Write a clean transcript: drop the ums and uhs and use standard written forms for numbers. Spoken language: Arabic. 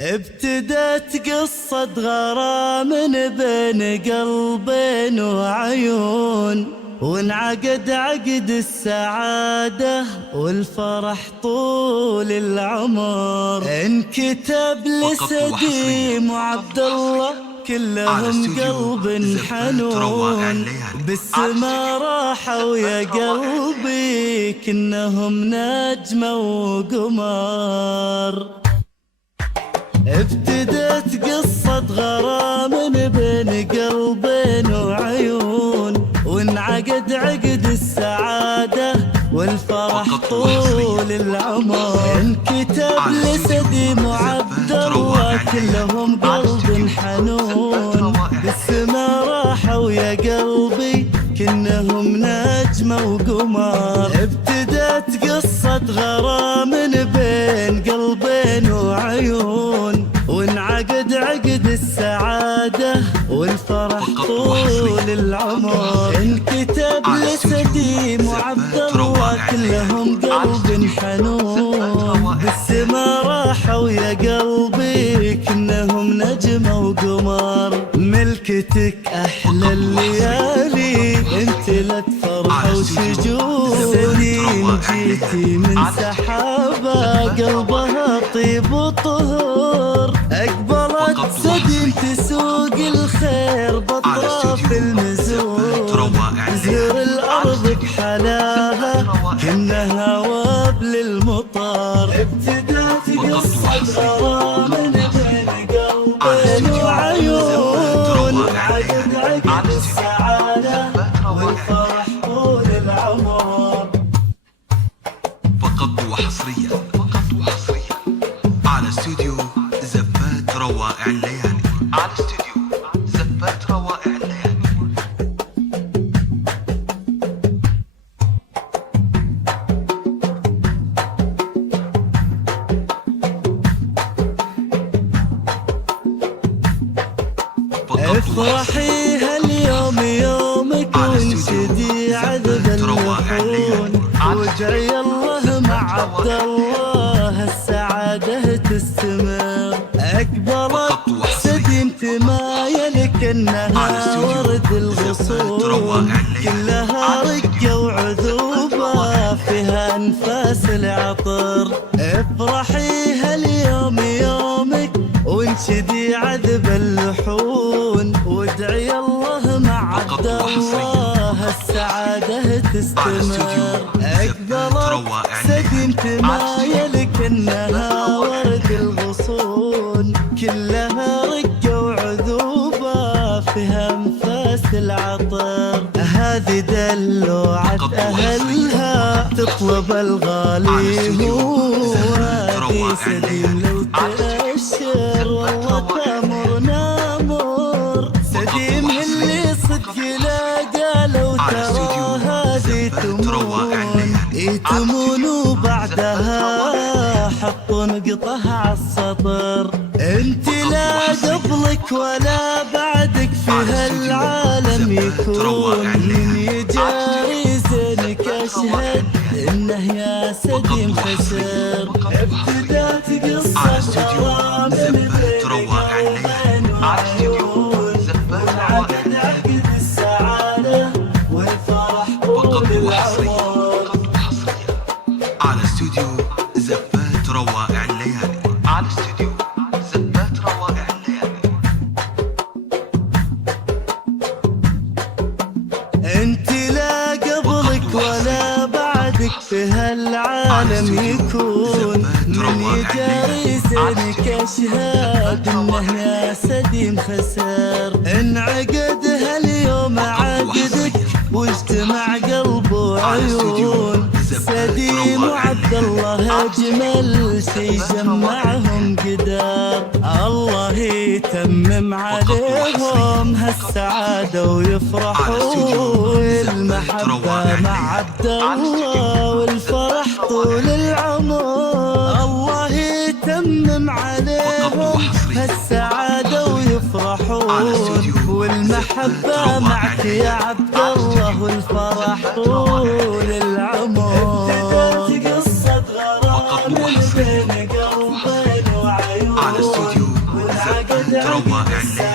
ابتدت قصة غرام بين قلبين وعيون، وانعقد عقد السعادة والفرح طول العمر. انكتب لسديم وعبد الله كلهم قلب حنون، بالسما راحوا يا قلبي كنهم نجمة وقمر. ابتدت قصة غرام بين قلبين وعيون، وانعقد عقد السعادة والفرح طول العمر. انكتب لسديم وعبد الله كلهم قلب حنون، بالسما راحوا يا قلبي كنهم نجمة وقمر. ابتدت قصة غرام بين قلبين وعيون، وانعقد عقد السعادة والفرح طول العمر. انكتب لسديم وعبد الله كلهم قلب حنون، بالسما راحوا يا قلبي كنهم نجمة وقمر. ملكتك أحلى الليالي امتلت فرحة وشجون، سديم جيتي من سحابة قلبها طيب وطهور. أقبلت سديم تسوق الخير بأطراف المزور، تزهر الأرض بحلاها كأنها وابل المطر. ابتدت قصة غرام بين قلبين وعيون، عقد عقد السعادة والفرح طول العمر. فقط وحصريا على استوديو زفات روائع الليالي، على استوديو زفات روائع الليالي. افرحي هاليوم يومك وانشدي عذب اللحون، وادعي الله مع عبد الله السعادة تستمر. اقبلت سديم تمايل كأنها ورد الغصون، كلها رقة وعذوبة فيها انفاس العطر. افرحي هاليوم يومك وانشدي عذب اللحون، وادعي الله مع عبد الله السعادة تستمر. اقبلت سديم تمايل كأنها ورد الغصون، كلها رقة وعذوبة فيها انفاس العطر. هذه دلوعة اهلها تطلب الغالي، هو هذه سديم لو تأشر والله تأمرنا مر. سديم اللي صدق لا لو ترى هذه تمون وبعدها حطوا نقطها عالسطر. انت لا قبلك ولا بعدك في هالعالم يكون، من يجاري زينك اشهد انه يا سديم خسر. ابتدت قصة غرام بين قلبين وعيون، وانعقد عقد السعادة والفرح طول العمر. على استوديو زفات روائع الليالي، على استوديو زفات روائع الليالي. انت لا قبلك ولا بعدك في هالعالم يكون، من يجاري زينك اشهد انه يا سديم خسر. انعقد هاليوم عقدك واجتمع قلب وعيون، سديم وعبد الله اجمل شي جمعهم قدر. الله يتمم عليهم هالسعادة ويفرحوا المحبة مع عبد الله والفرح طول العمر. الله يتمم عليهم هالسعادة ويفرحون والمحبة معك يا عبد الله والفرح طول العمر. ابتدت قصة غرام بين قلبين وعيون. روائع الليالي.